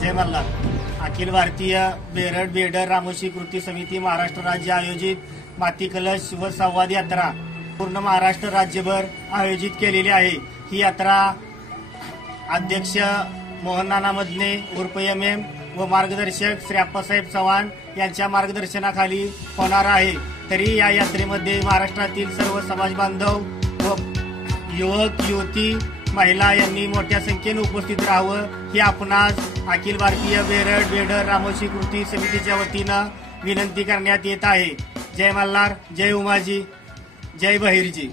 जय मल्हार. अखिल भारतीय बेरड बेडर रामोशी कृती समिती महाराष्ट्र राज्य आयोजित माती कलश व संवाद यात्रा पूर्ण महाराष्ट्र राज्यभर आयोजित केलेली आहे. ही यात्रा अध्यक्ष मोहन नाना मदने उर्फ MM व मार्गदर्शक श्री आप्पासाहेब चव्हाण यांच्या मार्गदर्शनाखाली होणार आहे. तरी या यात्रेमध्ये महाराष्ट्रातील सर्व समाज बांधव व युवक युवती महिला यांनी मोठ्या संख्येने उपस्थित राहावं ही आपणास अखिल भारतीय बेरड बेडर रामोशी कृती समितीच्या वतीनं विनंती करण्यात येत आहे. जय मल्हार, जय उमाजी, जय बहिरजी.